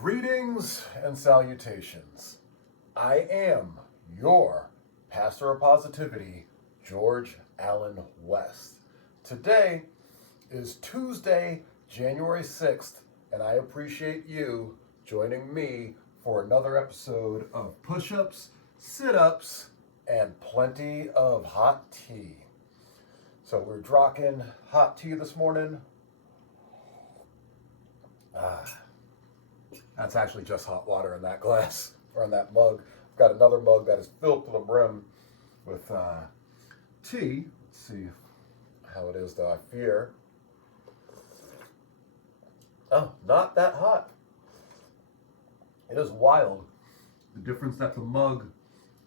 Greetings and salutations. I am your pastor of positivity, George Allen West. Today is Tuesday, January 6th, and I appreciate you joining me for another episode of Pushups, Situps, and plenty of hot tea. So we're drinking hot tea this morning. That's actually just hot water in that glass, or in that mug. I've got another mug that is filled to the brim with tea. Let's see how it is, though. I fear. Oh, not that hot. It is wild. The difference that the mug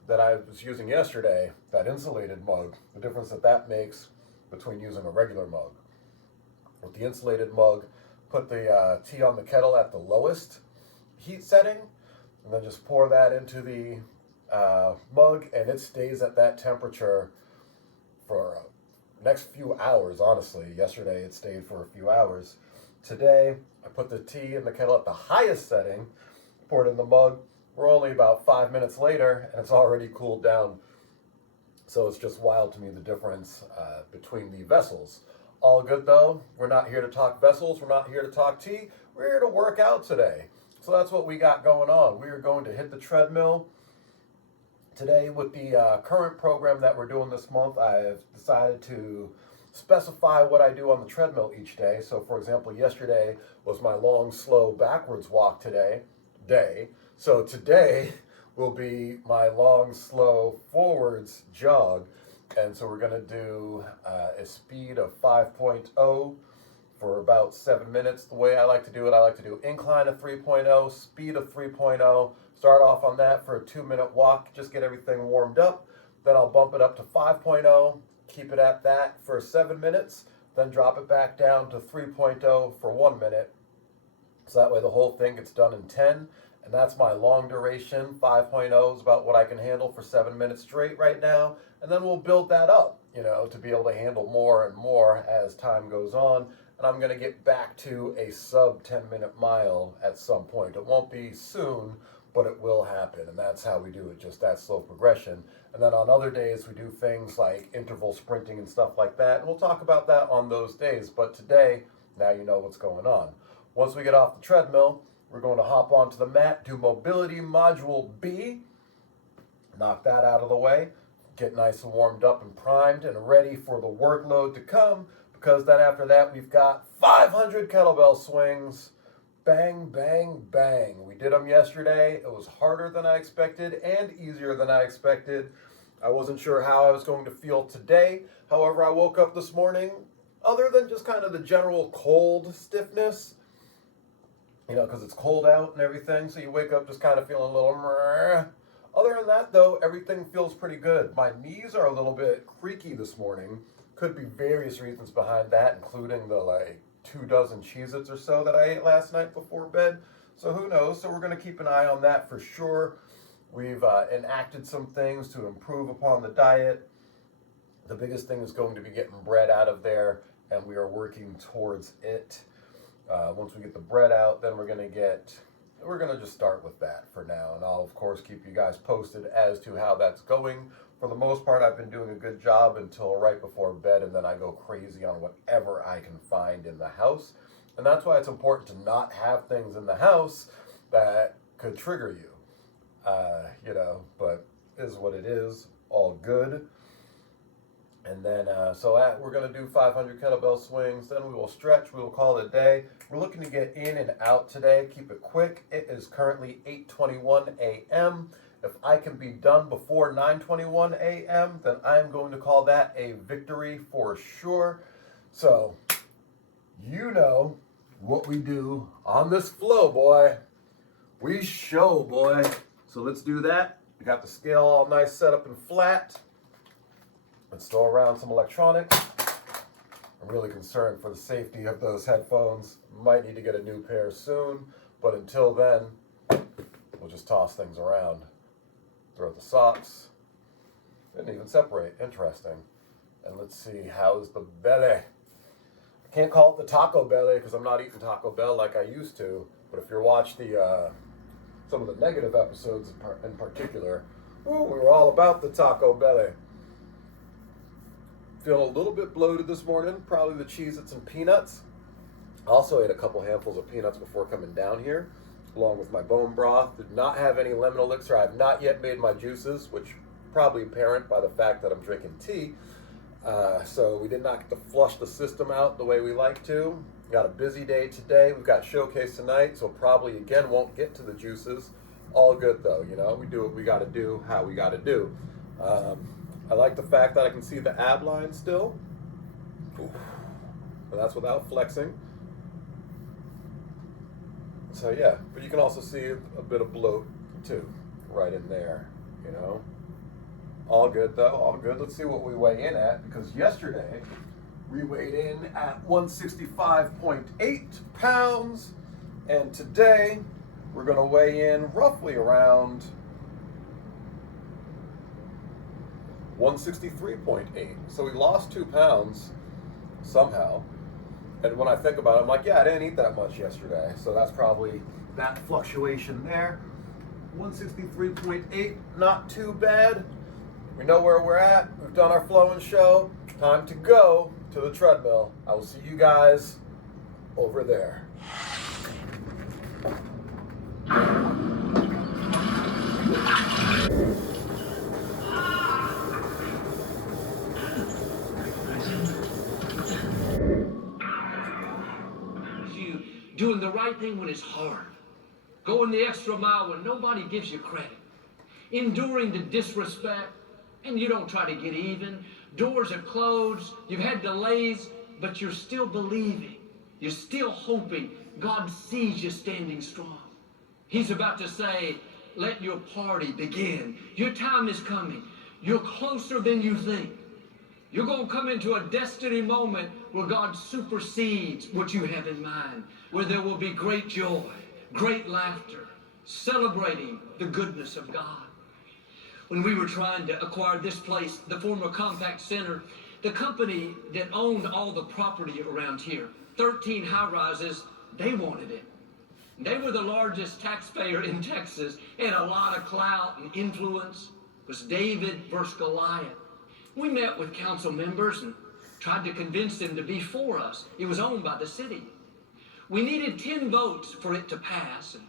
that I was using yesterday, that insulated mug, the difference that makes between using a regular mug. With the insulated mug, put the tea on the kettle at the lowest heat setting, and then just pour that into the mug, and it stays at that temperature for next few hours. Honestly, yesterday it stayed for a few hours. Today I put the tea in the kettle at the highest setting, poured it in the mug. We're only about 5 minutes later and it's already cooled down. So it's just wild to me, the difference between the vessels. All good though. We're not here to talk vessels. We're not here to talk tea. We're here to work out today. So that's what we got going on. We are going to hit the treadmill today with the current program that we're doing this month. I've decided to specify what I do on the treadmill each day. So for example, yesterday was my long, slow backwards walk day. So today will be my long, slow forwards jog. And so we're going to do a speed of 5.0 for about 7 minutes. The way I like to do it, I like to do incline of 3.0, speed of 3.0. Start off on that for a 2-minute walk, just get everything warmed up. Then I'll bump it up to 5.0, keep it at that for 7 minutes, then drop it back down to 3.0 for 1 minute. So that way the whole thing gets done in 10. And that's my long duration. 5.0 is about what I can handle for 7 minutes straight right now. And then we'll build that up, to be able to handle more and more as time goes on. And I'm going to get back to a sub 10-minute mile at some point. It won't be soon, but it will happen. And that's how we do it, just that slow progression. And then on other days, we do things like interval sprinting and stuff like that. And we'll talk about that on those days. But today, now you know what's going on. Once we get off the treadmill, we're going to hop onto the mat, do mobility module B, knock that out of the way, get nice and warmed up and primed and ready for the workload to come, because then after that we've got 500 kettlebell swings. Bang, bang, bang. We did them yesterday. It was harder than I expected and easier than I expected. I wasn't sure how I was going to feel today. However, I woke up this morning, other than just kind of the general cold stiffness, because it's cold out and everything, so you wake up just kind of feeling a little meh. Other than that, though, everything feels pretty good. My knees are a little bit creaky this morning. Could be various reasons behind that, including the 24 Cheez-Its or so that I ate last night before bed. So who knows? So we're going to keep an eye on that for sure. We've enacted some things to improve upon the diet. The biggest thing is going to be getting bread out of there, and we are working towards it. Once we get the bread out, then we're going to just start with that for now. And I'll, of course, keep you guys posted as to how that's going. For the most part, I've been doing a good job until right before bed, and then I go crazy on whatever I can find in the house. And that's why it's important to not have things in the house that could trigger you. But it is what it is. All good. And then, we're going to do 500 kettlebell swings. Then we will stretch. We will call it a day. We're looking to get in and out today. Keep it quick. It is currently 8:21 a.m. If I can be done before 9:21 a.m., then I'm going to call that a victory for sure. So, you know what we do on this flow, boy. We show, boy. So let's do that. I got the scale all nice set up and flat. Let's throw around some electronics. I'm really concerned for the safety of those headphones. Might need to get a new pair soon, but until then, we'll just toss things around. Throw the socks. Didn't even separate. Interesting. And let's see, how's the belly? I can't call it the taco belly because I'm not eating Taco Bell like I used to, But if you watch the some of the negative episodes in particular, we were all about the taco belly. Feeling a little bit bloated this morning, probably the Cheez-Its and peanuts. Also ate a couple handfuls of peanuts before coming down here, along with my bone broth. Did not have any lemon elixir. I have not yet made my juices, which probably apparent by the fact that I'm drinking tea. So we did not get to flush the system out the way we like to. Got a busy day today. We've got showcase tonight, so probably again won't get to the juices. All good though, you know. We do what we got to do, how we got to do. I like the fact that I can see the ab line still. Oof. But that's without flexing. So yeah, but you can also see a bit of bloat too, right in there, you know. All good though, all good. Let's see what we weigh in at, because yesterday we weighed in at 165.8 pounds, and today we're gonna weigh in roughly around 163.8. So we lost 2 pounds somehow. And when I think about it, I'm like, yeah, I didn't eat that much yesterday. So that's probably that fluctuation there. 163.8, not too bad. We know where we're at. We've done our flow and show. Time to go to the treadmill. I will see you guys over there. Doing the right thing when it's hard. Going the extra mile when nobody gives you credit. Enduring the disrespect, and you don't try to get even. Doors are closed, you've had delays, but you're still believing. You're still hoping God sees you standing strong. He's about to say, let your party begin. Your time is coming. You're closer than you think. You're going to come into a destiny moment where God supersedes what you have in mind, where there will be great joy, great laughter, celebrating the goodness of God. When we were trying to acquire this place, the former Compact Center, the company that owned all the property around here, 13 high-rises, they wanted it. They were the largest taxpayer in Texas, and a lot of clout and influence. It was David versus Goliath. We met with council members and tried to convince them to be for us. It was owned by the city. We needed 10 votes for it to pass, and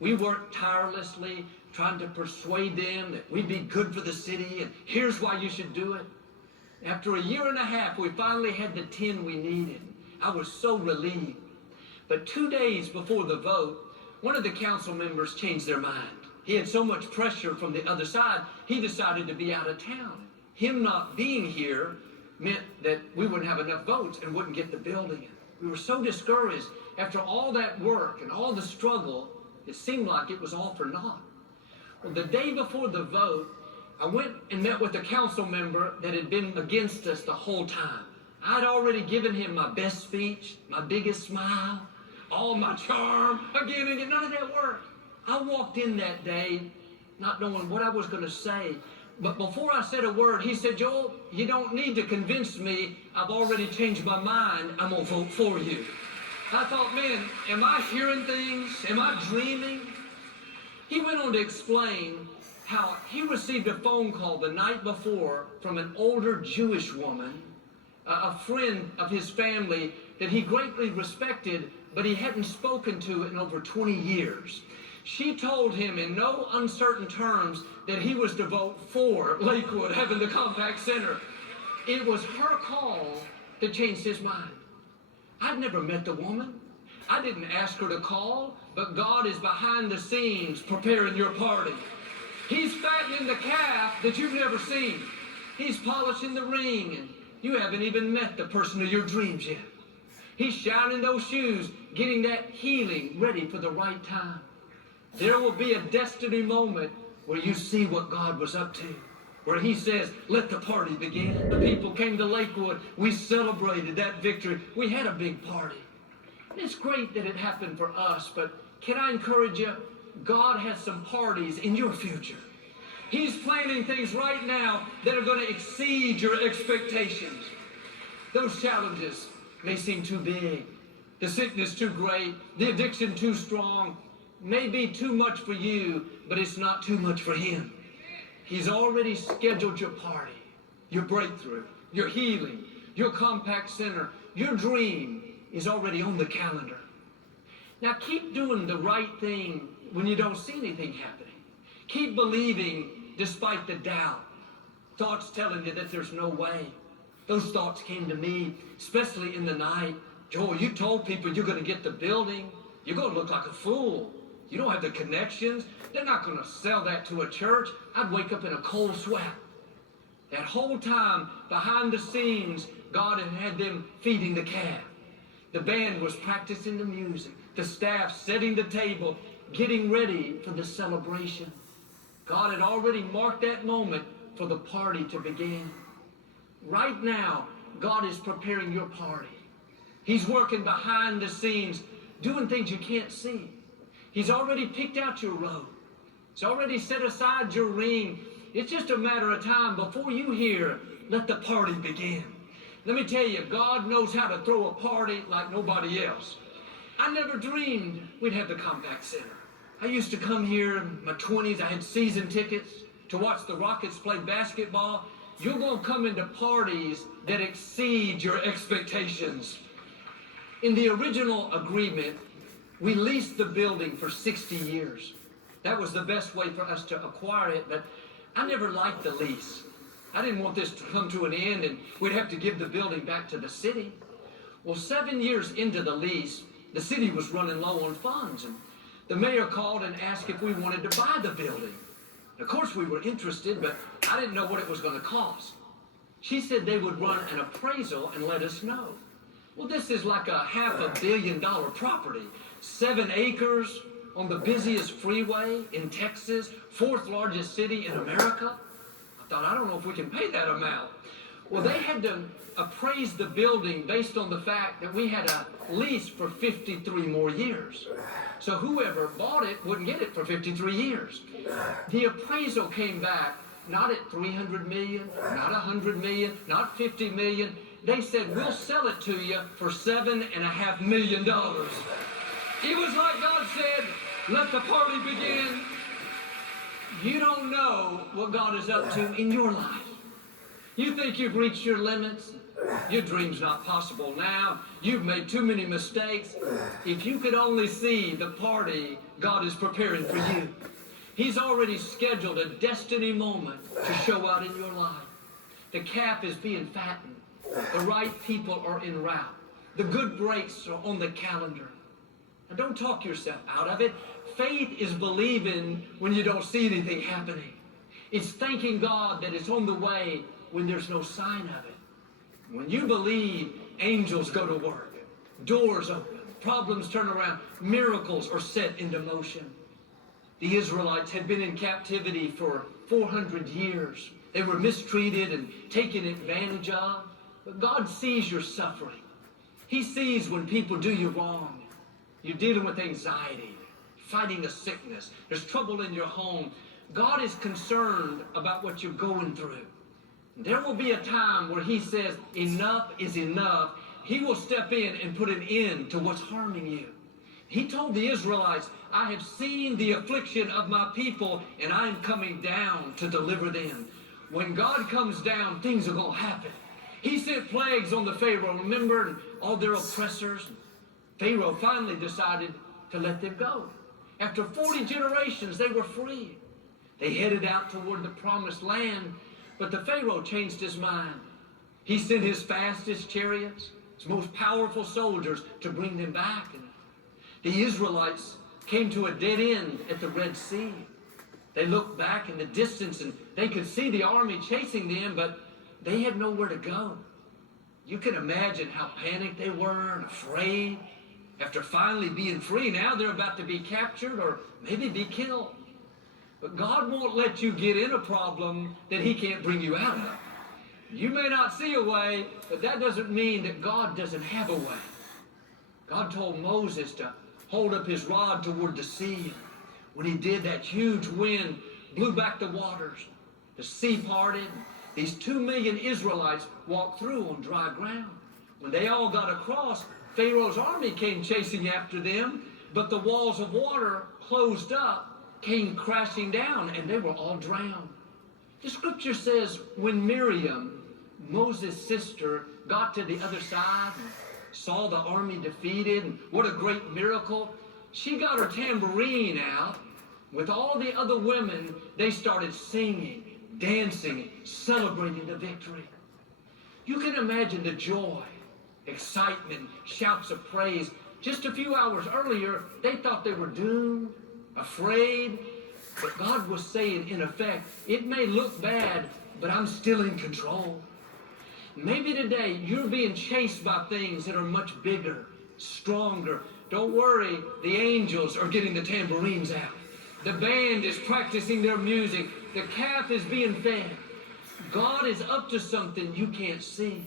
we worked tirelessly trying to persuade them that we'd be good for the city, and here's why you should do it. After a year and a half, we finally had the 10 we needed. I was so relieved. But 2 days before the vote, one of the council members changed their mind. He had so much pressure from the other side, he decided to be out of town. Him not being here meant that we wouldn't have enough votes and wouldn't get the building. We were so discouraged. After all that work and all the struggle, it seemed like it was all for naught. Well, the day before the vote, I went and met with a council member that had been against us the whole time. I'd already given him my best speech, my biggest smile, all my charm. Again, none of that worked. I walked in that day not knowing what I was going to say. But before I said a word, he said, Joel, you don't need to convince me. I've already changed my mind. I'm going to vote for you. I thought, man, am I hearing things? Am I dreaming? He went on to explain how he received a phone call the night before from an older Jewish woman, a friend of his family that he greatly respected, but he hadn't spoken to in over 20 years. She told him in no uncertain terms that he was to vote for Lakewood having the Compact Center. It was her call that changed his mind. I'd never met the woman. I didn't ask her to call, but God is behind the scenes preparing your party. He's fattening the calf that you've never seen. He's polishing the ring, and you haven't even met the person of your dreams yet. He's shining those shoes, getting that healing ready for the right time. There will be a destiny moment where you see what God was up to, where he says, let the party begin. The people came to Lakewood. We celebrated that victory. We had a big party. And it's great that it happened for us, but can I encourage you? God has some parties in your future. He's planning things right now that are going to exceed your expectations. Those challenges may seem too big, The sickness too great, the addiction too strong, may be too much for you, but it's not too much for him. He's already scheduled your party, your breakthrough, your healing, your compact center, your dream is already on the calendar. Now keep doing the right thing when you don't see anything happening. Keep believing despite the doubt. Thoughts telling you that there's no way. Those thoughts came to me, especially in the night. Joel, you told people you're going to get the building. You're going to look like a fool. You don't have the connections. They're not going to sell that to a church. I'd wake up in a cold sweat. That whole time, behind the scenes, God had them feeding the calf. The band was practicing the music. The staff setting the table, getting ready for the celebration. God had already marked that moment for the party to begin. Right now, God is preparing your party. He's working behind the scenes, doing things you can't see. He's already picked out your road. He's already set aside your ring. It's just a matter of time before you hear, let the party begin. Let me tell you, God knows how to throw a party like nobody else. I never dreamed we'd have the Compact Center. I used to come here in my 20s. I had season tickets to watch the Rockets play basketball. You're going to come into parties that exceed your expectations. In the original agreement, we leased the building for 60 years. That was the best way for us to acquire it, but I never liked the lease. I didn't want this to come to an end and we'd have to give the building back to the city. Well, 7 years into the lease, the city was running low on funds, and the mayor called and asked if we wanted to buy the building. Of course, we were interested, but I didn't know what it was going to cost. She said they would run an appraisal and let us know. Well, this is like a $500 million property, 7 acres on the busiest freeway in Texas, 4th largest city in America. I thought, I don't know if we can pay that amount. Well, they had to appraise the building based on the fact that we had a lease for 53 more years. So whoever bought it wouldn't get it for 53 years. The appraisal came back not at 300 million, not 100 million, not 50 million. They said, we'll sell it to you for $7.5 million. It was like God said, let the party begin. You don't know what God is up to in your life. You think you've reached your limits. Your dream's not possible now. You've made too many mistakes. If you could only see the party God is preparing for you. He's already scheduled a destiny moment to show out in your life. The calf is being fattened. The right people are en route. The good breaks are on the calendar. Now don't talk yourself out of it. Faith is believing when you don't see anything happening. It's thanking God that it's on the way when there's no sign of it. When you believe, angels go to work. Doors open. Problems turn around. Miracles are set into motion. The Israelites had been in captivity for 400 years. They were mistreated and taken advantage of. But God sees your suffering. He sees when people do you wrong. You're dealing with anxiety, fighting a sickness. There's trouble in your home. God is concerned about what you're going through. There will be a time where he says, enough is enough. He will step in and put an end to what's harming you. He told the Israelites, I have seen the affliction of my people, and I am coming down to deliver them. When God comes down, things are going to happen. He sent plagues on the Pharaoh, remember, and all their oppressors. Pharaoh finally decided to let them go. After 40 generations, they were free. They headed out toward the promised land, but the Pharaoh changed his mind. He sent his fastest chariots, his most powerful soldiers to bring them back. And the Israelites came to a dead end at the Red Sea. They looked back in the distance and they could see the army chasing them, but they had nowhere to go. You can imagine how panicked they were and afraid. After finally being free, now they're about to be captured or maybe be killed. But God won't let you get in a problem that he can't bring you out of. You may not see a way, but that doesn't mean that God doesn't have a way. God told Moses to hold up his rod toward the sea. When he did, that huge wind blew back the waters. The sea parted. These 2 million Israelites walked through on dry ground. When they all got across, Pharaoh's army came chasing after them, but the walls of water closed up, came crashing down, and they were all drowned. The scripture says when Miriam, Moses' sister, got to the other side and saw the army defeated, and what a great miracle, she got her tambourine out. With all the other women, they started singing, dancing, celebrating the victory. You can imagine the joy, excitement, shouts of praise. Just a few hours earlier, they thought they were doomed, afraid, but God was saying, in effect, it may look bad, but I'm still in control. Maybe today you're being chased by things that are much bigger, stronger. Don't worry, the angels are getting the tambourines out. The band is practicing their music. The calf is being fed. God is up to something you can't see.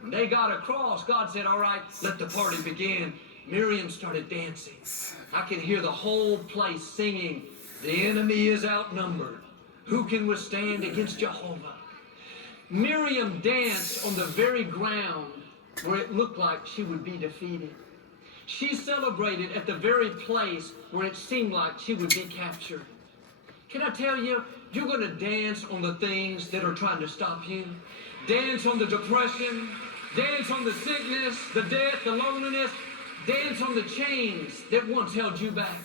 When they got across, God said, all right, let the party begin. Miriam started dancing. I can hear the whole place singing, the enemy is outnumbered. Who can withstand against Jehovah? Miriam danced on the very ground where it looked like she would be defeated. She celebrated at the very place where it seemed like she would be captured. Can I tell you, you're going to dance on the things that are trying to stop you. Dance on the depression. Dance on the sickness, the death, the loneliness. Dance on the chains that once held you back.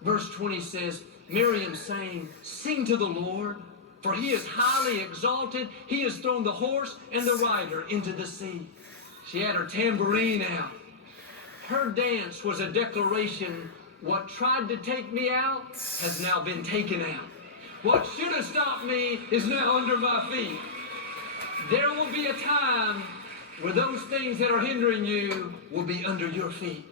Verse 20 says, Miriam sang, sing to the Lord, for he is highly exalted. He has thrown the horse and the rider into the sea. She had her tambourine out. Her dance was a declaration, what tried to take me out has now been taken out. What should have stopped me is now under my feet. There will be a time where those things that are hindering you will be under your feet.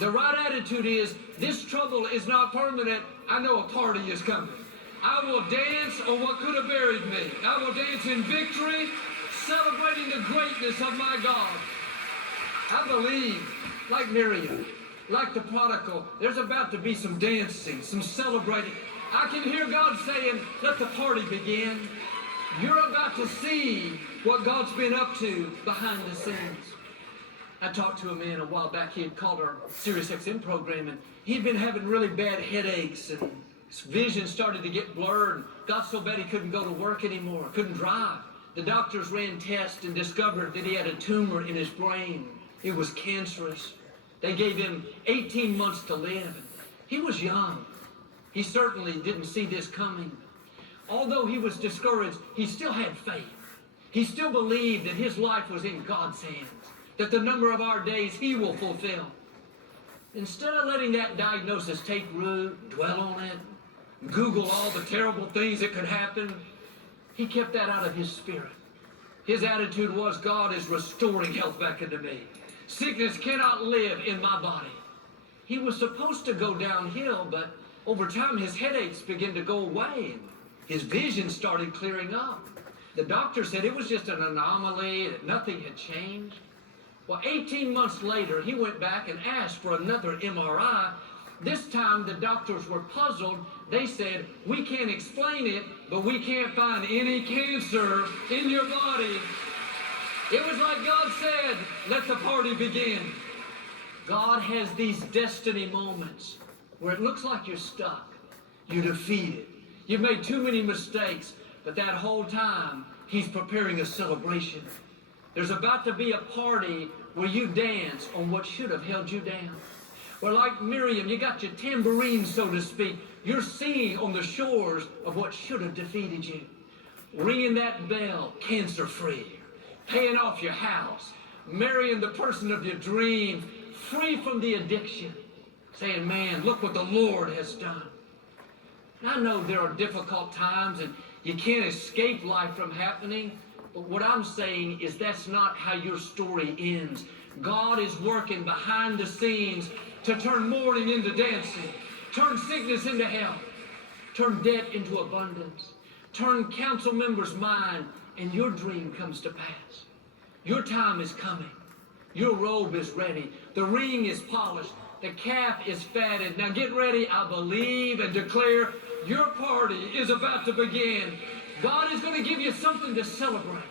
The right attitude is, this trouble is not permanent. I know a party is coming. I will dance on what could have buried me. I will dance in victory, celebrating the greatness of my God. I believe, like Miriam, like the prodigal, there's about to be some dancing, some celebrating. I can hear God saying, let the party begin. You're about to see what God's been up to behind the scenes. I talked to a man a while back. He had called our Sirius XM program, and he'd been having really bad headaches, and his vision started to get blurred, and got so bad he couldn't go to work anymore, couldn't drive. The doctors ran tests and discovered that he had a tumor in his brain. It was cancerous. They gave him 18 months to live. He was young. He certainly didn't see this coming. Although he was discouraged, he still had faith. He still believed that his life was in God's hands, that the number of our days he will fulfill. Instead of letting that diagnosis take root, dwell on it, Google all the terrible things that could happen, he kept that out of his spirit. His attitude was, God is restoring health back into me. Sickness cannot live in my body. He was supposed to go downhill, but over time his headaches began to go away, and his vision started clearing up. The doctor said it was just an anomaly, that nothing had changed. Well, 18 months later, he went back and asked for another MRI. This time, the doctors were puzzled. They said, we can't explain it, but we can't find any cancer in your body. It was like God said, let the party begin. God has these destiny moments where it looks like you're stuck, you're defeated, you've made too many mistakes, but that whole time, he's preparing a celebration. There's about to be a party where you dance on what should have held you down. Well, like Miriam, you got your tambourine, so to speak. You're singing on the shores of what should have defeated you. Ringing that bell, cancer-free. Paying off your house. Marrying the person of your dreams. Free from the addiction. Saying, man, look what the Lord has done. And I know there are difficult times and you can't escape life from happening. But what I'm saying is that's not how your story ends. God is working behind the scenes to turn mourning into dancing, turn sickness into health, turn debt into abundance, turn council members' mind, and your dream comes to pass. Your time is coming. Your robe is ready. The ring is polished. The calf is fatted. Now get ready. I believe and declare your party is about to begin. God is going to give you something to celebrate.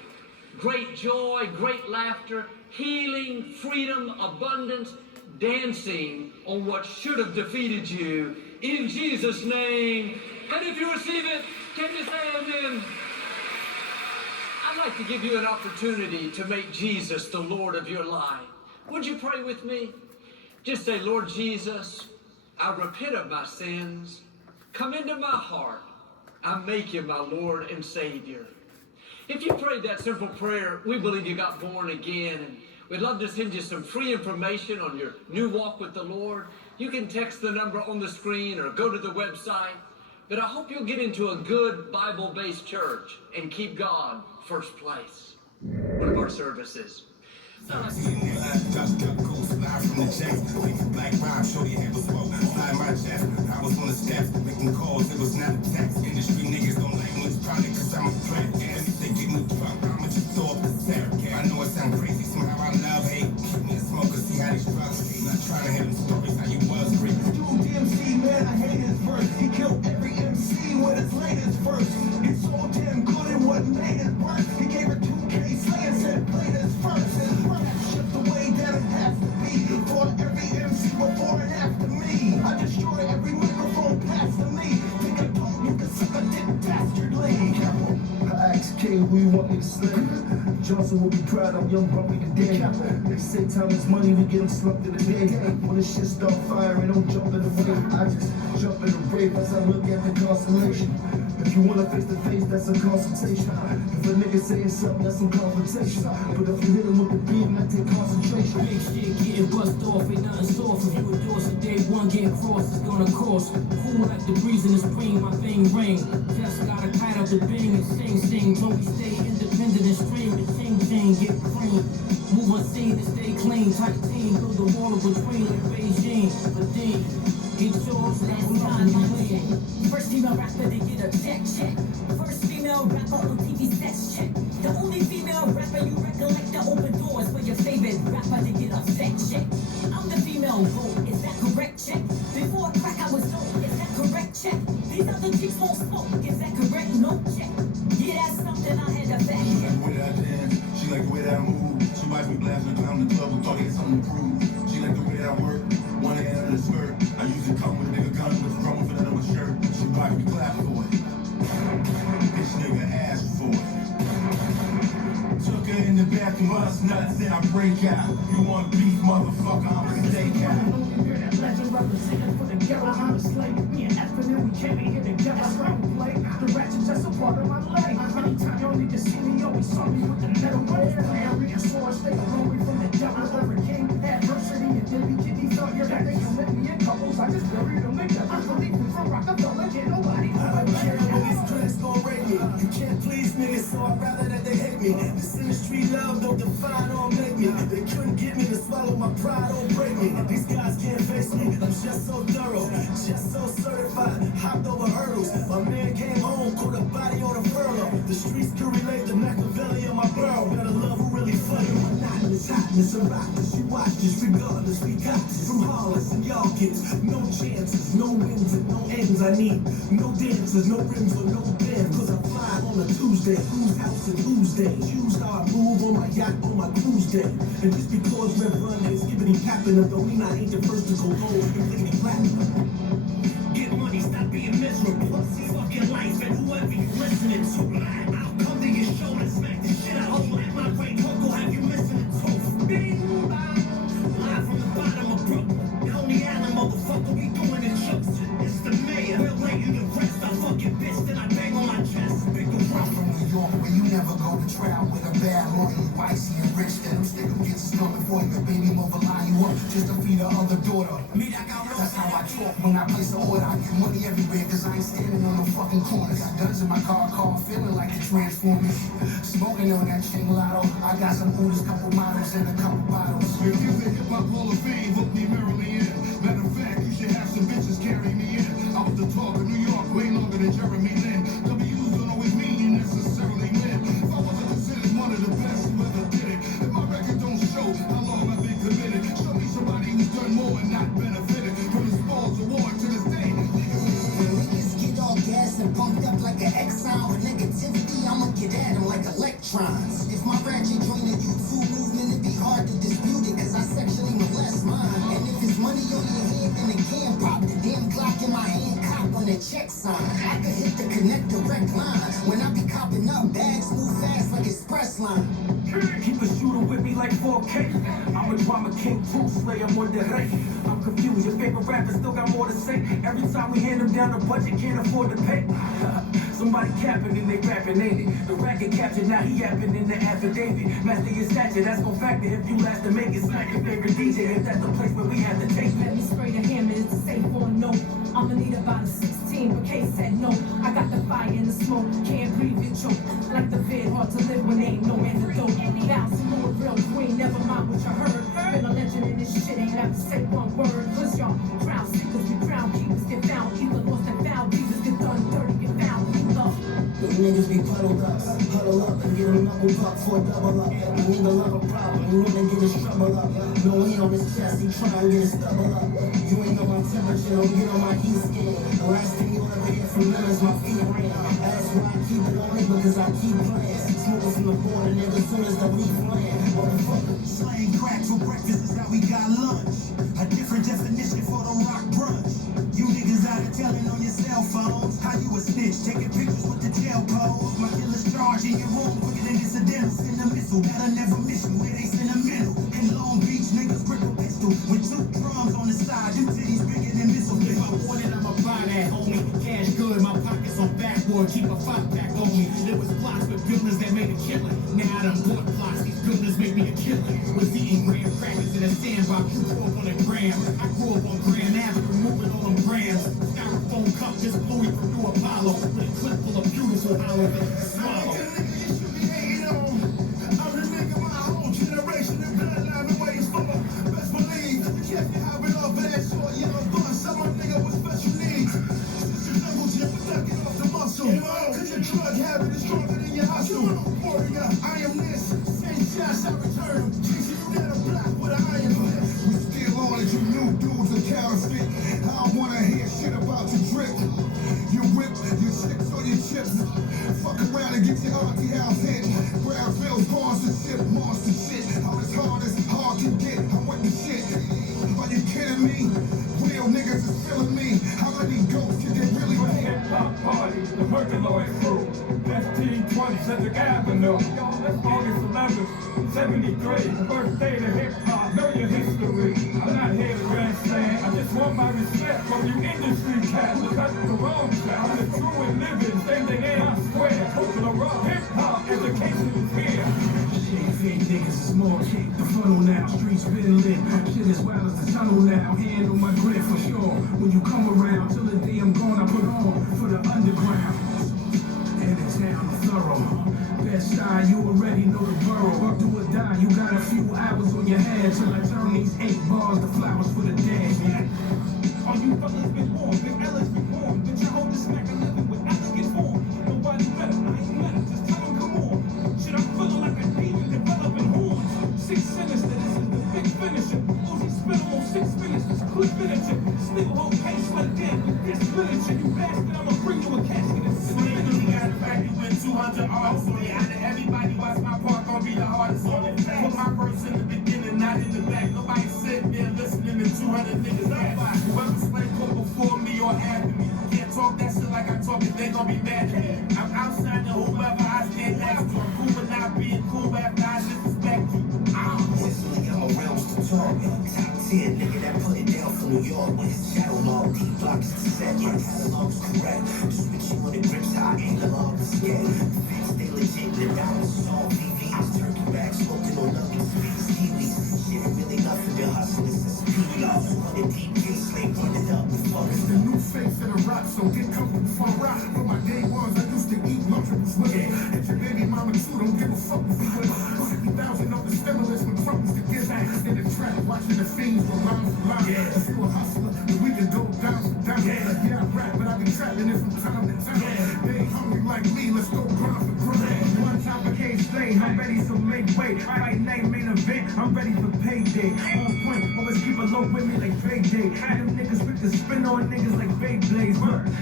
Great joy, great laughter, healing, freedom, abundance, dancing on what should have defeated you in Jesus' name. And if you receive it, can you say amen? I'd like to give you an opportunity to make Jesus the Lord of your life. Would you pray with me? Just say, Lord Jesus, I repent of my sins. Come into my heart. I make you my Lord and Savior. If you prayed that simple prayer, we believe you got born again, and we'd love to send you some free information on your new walk with the Lord. You can text the number on the screen or go to the website. But I hope you'll get into a good Bible-based church and keep God first place. One of our services. Slide from the chest, black rhyme, shorty handle smoke, slide my chest. I was on the steps, making calls, it was not a text. Industry niggas don't like me, it's probably cause I'm a threat. And if they get me drunk, I'ma just throw up the set. I know it sound crazy, somehow I love hate. Keep me a smoker, see how these drugs hate. Not trying to hear them stories, how you was great. Dude, DMC, man, I hate his verse. He killed every MC with his latest verse. It's so damn good and what made it work. He gave it 2K, Slayer said play this first. His rap shift the way that it has to be. For every MC before and after me. I destroy every microphone passed to me. Think I told you could suck a dick dastardly. I asked K who you want me to slay. Johnson will be proud I'm young bumpy today. They say time is money, we get them slumped in the day. When the shit start firing, don't jump in the way. I just jump in the rave as I look at the constellation. If you want to face to face, that's a consultation. If a nigga saying something, that's some confrontation. But if you hit him with the beam, that take concentration. Big shit getting bust off, ain't nothing soft. If you endorse it, day one getting crossed, it's gonna cost. Cool like the breeze in the spring, my thing ring. Just got a kite out the bing and sing. Don't we stay independent and stream and ching, get cream. Move unseen and stay clean, tight team. Build the wall between like Beijing. But then, get yours, and I'm not clean. First female rapper to get a check. First female rapper on TV sets, check. The only female rapper you recollect to open doors for your favorite rapper to get a check. I'm the female vote, is that correct, check? Before crack I was dope, is that correct, check? These other chicks won't smoke, is that correct, no check? Yeah, that's something I had to back. She like the way that I dance, she like the way that I move. She watch me blasting around the club and thought he had something to prove. She like the way that I work, one hand under the skirt. I usually come with a nigga gun, but drum for that on my shirt. She watch me clap for it. This nigga asked for it. Took her in the bathroom, bust nuts, then I break out. You want beef, motherfucker, I'm a stakeout. Legend representing for the ghetto, I'm a slave. Me and F and we came in here together, so I don't play. The ratchet just a part of my life. Anytime y'all need to see me, always saw me with the metal waves. Playing reinforced, stay away from the devil. Overcame adversity and then we kidney failure. That they can let me in couples, I just buried them together. I'm believing from Rockefeller, can't nobody. I don't care when these critics gon' rate me. You can't please niggas, so I'd rather that they hate me. This industry love don't define or make me. They couldn't get me to swallow my pride or break me. These guys can't face me. I'm just so thorough, just so certified. Hopped over hurdles. My man came home, caught a body on a furlough. The streets could relate to Machiavelli on my borough. Better love who really funny. Monotonous hotness and rockness. You watch this regardless. We got this from Hollis and y'all kids. No chances, no wins and no ends. I need no dances, no rims or no bends. Cause I fly on a Tuesday. Whose house and whose day? Choose how I move on my yacht on my cruise day. And just because Rev Run is skibbity tapping up, don't mean I ain't the first to go home completely platinum. Get money, stop being miserable. See fucking life and whoever you listening to. I'll come to your show and smack the shit out of you. At my great uncle, have you listening to? Bing bang. Live from the bottom of Brooklyn. Coney Island, motherfucker, we doing it Chuckson. It's the mayor. We'll lay you to rest. I fucking bitch, then I bang on my chest. Big I'm from New York, where you never go to trial with a bad lawyer. You icy and rich, then them stick them get stomach for you. Baby mother line you up just to feed her other daughter. That's how I talk when I place an order. I get money everywhere, cause I ain't standing on no fucking corners. Got guns in my car, feeling like the Transformers. Smoking on that Ching Lotto. I got some Oodles, couple models, and a couple bottles. If you the hip hop hall of fame, vote me merrily in. Matter of fact, you should have some bitches carry me in. I was the talk of New York way longer than Jeremy Lin. W's don't always mean you necessarily win. If I wasn't considered one of the best who ever did it, if my record don't show how long I've been committed, show me somebody who's done more and not benefited from the Smalls Award to this day. Niggas get all gas and pumped up like an Exxon. With negativity, I'ma get at them like electrons. If my ratchet join the U2 movement, it'd be hard when a check sign. I can hit the connect direct line. When I be copping up, bags move fast like express line. Keep a shooter with me like 4K. I'm a drama king, true slayer, more than Ray. I'm confused, your favorite rapper still got more to say. Every time we hand them down the budget, can't afford to pay. Somebody capping and they rapping, ain't it? The racket captured, now he yapping in the affidavit. Master your stature, that's gon' factor if you last to make it. Smack your favorite DJ if that's the place where we have to take it. Let me spray the hammer, it's a safe on no. I'ma need about a 16, but K said no. I got the fire and the smoke, can't breathe and choke. I like the vid, hard to live when ain't no antidote. Bouncing on a real queen, never mind what you heard. Been a legend in this shit, ain't have to say one word. Cause y'all drown seekers, we drown keepers get found. Either lost and found, leaders get done dirty, get found. These niggas be puddled up, huddle up and get a double buck for a double up. My nigga love a problem, you wanna get his trouble up. No heat on his chest, he try and get his stubble up. You ain't know my temperature, don't get on my heat skin. The last thing you'll ever hear from them is my feet ring. That's why I keep it on me because I keep playing. Smoking from the border, nigga, soon as the leaf land. Motherfucker. Slang crack for breakfast is how we got lunch. A different definition for the rock brunch. You niggas out of telling on your cell phones. How you a snitch, taking pictures with the jail pose. My killer's charge in your room quicker than incidental. Send a missile, that'll never miss you where they sentimental. In Long Beach, niggas grip a pistol with 2 drums on the side. Them titties bigger than missile. If I want it, I'ma buy that, homie. Cash good, my pockets on backboard, keep a 5-pack on me. There was plots with builders that made a killing. Now I done bought plots, these builders make me a killing. Was eating graham crackers in a sandbox, you grew up on a gram. I grew up on Grand Avenue, moving on them grams. Styrofoam cup, just Louis from New Apollo. With a clip full of beautiful hours to swallow. I'm the nigga my whole generation and bloodline been waiting for. Best believe, kept me hopping off of that short yellow bus. I'm a nigga with special needs. Since the jungle gym, we ducking off the muscle. Cause your drug habit is stronger than your hustle. Warrior, I am this. Same shots, I return them. Chasing you down the block with an iron fist. We still on it, you new dudes are counterfeit. I don't wanna hear shit about your drip. You whip, your chicks or your chips. Fuck around and get your auntie house hit. Brownville sponsorship, monster shit. I'm as hard as hard can get. I'm with the shit. Are you kidding me? Real niggas is feeling me. How many ghosts can they really be? Hip-hop party, the Merculoid crew. 1520 Cedric Avenue. That's August 11th, 73. Birthday to hip-hop, know your history. I'm not here to grandstand. I just want my respect from you industry cats. Cut the wrong track. I'm the true and living, standing in my square. Open the rock. Hip-hop education is here. Shit, fake niggas is more kick. The funnel now, streets been lit. Shit as wild as the tunnel now. Hand on my grip for sure. When you come around, till the day I'm gone, I put on for the underground. In the town, thorough. Best style, you already know the borough. Do or die, you got a few hours on your head till I turn these 8 bars to flowers for the dead. All you fellas been born, big Ellis been born. Bitch, I hold this Mac 11 with elegant form. Nobody better, I ain't met it, just tell them come on. Shit, I'm feeling like a demon developing horns. 6 sinister, this is the big finisher. Uzi spit on 6 minutes, this clip finisher. Still hold pace like that with this literature. You bastard, I'ma bring you a casket and swing. We got a factory with 200 artists on it. Out of everybody, watch my part, gon' be the hardest on it. Put my verse in the beginning, not in the back. Nobody sitting there listening to 200 niggas back. Whoever slang put before me or after me. Can't talk that shit like I talk it, they gon' be mad at me. I'm outside to whoever I stand next to. I'm cool with not being cool after I disrespect you. Whistling, I'm around to talk. Top 10 nigga that put it down for New York. When his shadow log, deep block is the set. My catalog's correct. Just switching on the grips, how I ain't along the scared. The fans stay legit, the diamonds is on VVs. Turkey back, smoking on nothing, speaks kiwis. Shit ain't really nothing but hustling since PBs. 200 deep, case slave, run it up. It's the new face of the rock, so get comfortable before I rock. For my day ones, I used to eat lunchables with it. And your baby mama too, don't give a fuck if you with it. 50,000 on the stimulus when crumpets to get back. In the trap, watching the fiends from line for line. Yeah. Still a hustler, but we can go down for down. Yeah, I rap, but I be trapping it from time to time. They ain't hungry like me, let's go grind for grind. One time I can't stay, I'm ready, so make way. Fight night, main event, I'm ready for payday. On point, always keep a low with me like Dre Day. Them niggas with the spin on niggas like Beyblades.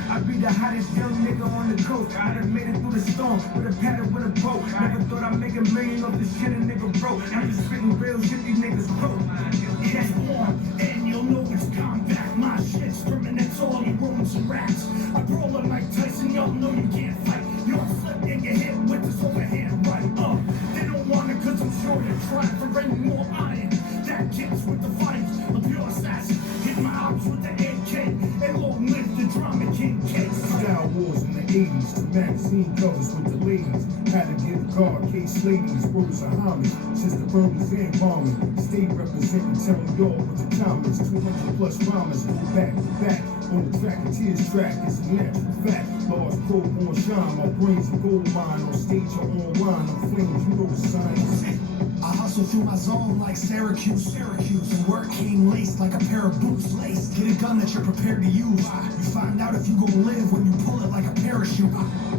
I be the hottest young nigga on the coast. I done made it through the storm with a paddle with a boat. Never thought I'd make $1 million off the shit a nigga broke. I'm just spitting real shit these niggas quote. That's warm, and you'll know it's combat. My shit's screaming, that's all you room. MC raps. I brawl like Mike Tyson, y'all know you can't fight. Y'all slip and get hit with this overhand right. They don't want it cause I'm sure they're trying for any more iron. That kicks with the fight, a pure assassin. Hit my ops with the AK, and long live the drama king case. Style wars in the 80s, the magazine covers with the ladies. Had to give guard, case ladies, words of homage. Since the burglars and bombing, stay representing, telling y'all with the comments. 200 plus rhymers, go back to back. On the track, a tears track, it's a natural fact. Large probe on shine, my brain's a gold mine. On stage or online, I'm flames, you know the signs. I hustle through my zone like Syracuse. And work came laced like a pair of boots laced. Get a gun that you're prepared to use. You find out if you gon' live when you pull it like a parachute.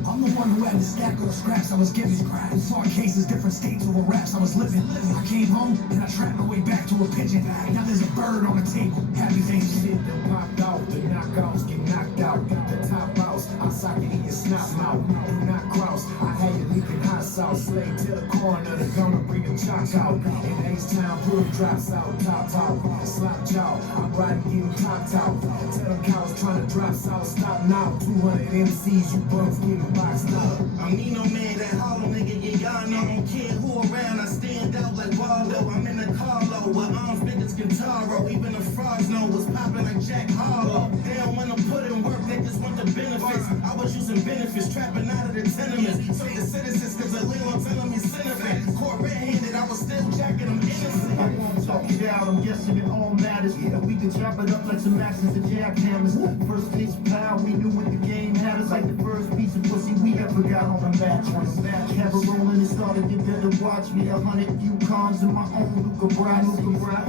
I'm the one who had to stack all the scraps I was given. In far cases, different states over raps I was living. I came home and I trapped my way back to a pigeon. Now there's a bird on the table. Happy days. Shit that popped out, the knockouts get knocked out. The top house, I socket in your snot mouth. Do not grouse, I had you leaking hot sauce. Slay to the corner, the gunner bring the chalk out. And H-Town bird drops out, top out. Slap jaw, I'm riding getting topped out. Tell them cows trying to drop out, stop now. 200 MCs, you bums getting boxed out. I mean no man that hollow nigga, yeah y'all know. Don't care who around, I stand out like Waldo. I'm in the Carlo, with arms big as Guntaro. Even the frogs know what's popping like Jack Harlow. They don't wanna put in work, they just want the benefits. I was using benefits, trapping out of the tenements. So the citizens, cause the Leon telling me Cinevac. Caught red-handed, I was still jacking them innocent. I won't talk it out, I'm guessing it all matters. And we can chop it up like some axes and jackhammers. First case pal, we knew what the game had us. Like the first piece of pussy we ever got on the match. Have a rolling and started, you better watch me. 100 Yukons in my own Luca Brats.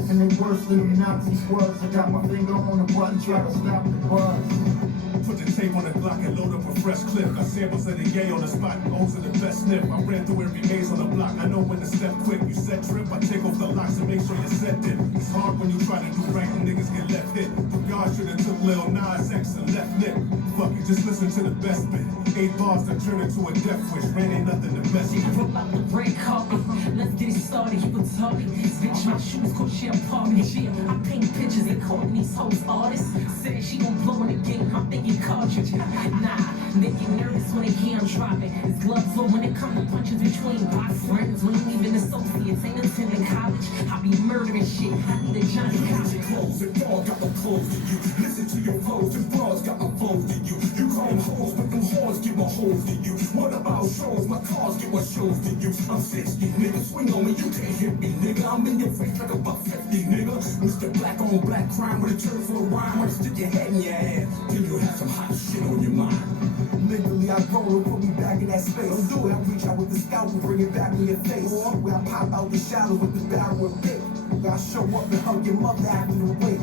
And they worse than them Nazi was. I got my finger on the button, try to stop the buzz. Put the tape on the Glock and load up a fresh clip. Got samples of the yay on the spot, O's are the best sniff. I ran through every maze on the block. I know when to step quick. You set trip, I take off the locks and make sure you set it. It's hard when you try to do right and niggas get left hit. The guard should've took Lil Nas X and left lip. Fuck it, just listen to the best bit. 8 bars that turn into a death wish. Ran ain't nothing the best. Roll out the red carpet, let's get it started. You was talking, bitch, my shoes cause she a party. Yeah, I paint pictures, they call these hoes artists. Said she gon' blow in the game, I'm thinking cartridge. Nah, they get nervous when they hear I'm dropping. It's gloves low when it come to punches between my friends. We ain't even associates, ain't attending college. I be murdering shit, I need a Johnny College. Clothes and bras got the clothes to you. Listen to your flows and bras got my flows to you. You call them hoes, but them horns get my hoes to you. What about shows? My cars get what shows to you. I'm 60, nigga, swing on me, you can't hit me, nigga. I'm in your face like a buck 50, nigga. Mr. Black on black crime with a turn for a rhyme. Wanna stick your head in your ass till you have some hot shit on your mind. Literally, I roll and put me back in that space. Don't do it. I reach out with the scalpel, bring it back in your face. Or where I pop out the shadows with the barrel of bit. I show up and hug your mother after the wait.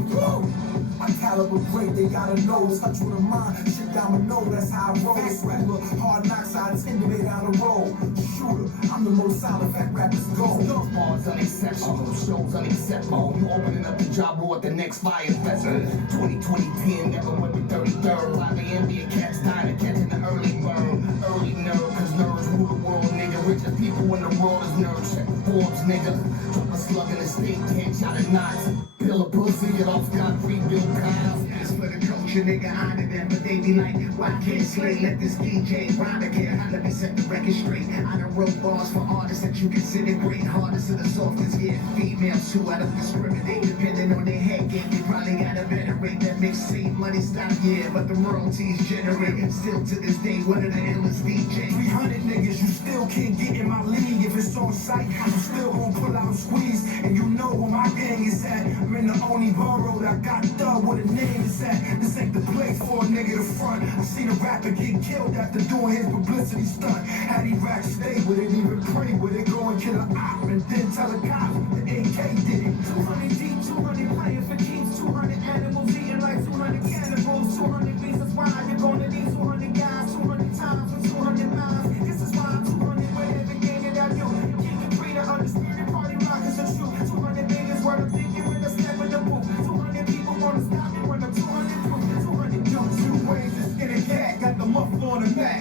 I caliber great, they gotta know. Touch with a mind, shit down my nose, that's how I roll. Fast rapper, hard knocks, I intimidate down the road. Shooter, I'm the most solid, fat rappers go. Bars unexceptional, shows unacceptable. You opening up the job role at the next fire festival. 2010, never went with 33rd. While the NBA cats dying, catching the early burn. Early nerve, cause nerves rule the world, nigga. Richest people in the world is nerves. Check Forbes, nigga. Drop a slug in the state, headshot at knots. Pill a pussy, get off Scott-free, Bill Kyle. It's for the culture, nigga, honor them. But they be like, why can't Slay let this DJ rhyme again? Let me set the record straight. I done wrote bars for artists that you consider great. Hardest of the softest, yeah. Females too, I don't discriminate. Depending on their head game, they probably got a better rate. That mixtape money stop, yeah. But the royalties generate. Still to this day, one of the illest DJs. 300 niggas, you still can't get in my league. If it's on sight, I'm still gon' pull out and squeeze. And you know where my gang is at. I'm in the only borough that got thug where the name is at. This ain't the place for a nigga to front. I seen a rapper get killed after doing his publicity stunt. Had he rack stay with it, even pray with it, go and kill an op and then tell a cop the AK did it. 200 deep, 200 playing for keeps, 200 animals eating like 200 cannibals, 200 reasons why you're gonna need 200 guys, 200 times with 200 miles. This is why I'm 200 whatever game that I do. Keep it free to understand it, party rock is the truth. 200 niggas worth of thinking when I step in the booth. 200 people wanna stop me when I'm 200 proof. 200 dudes, 2 ways to skin a cat, got the muffler on the mat.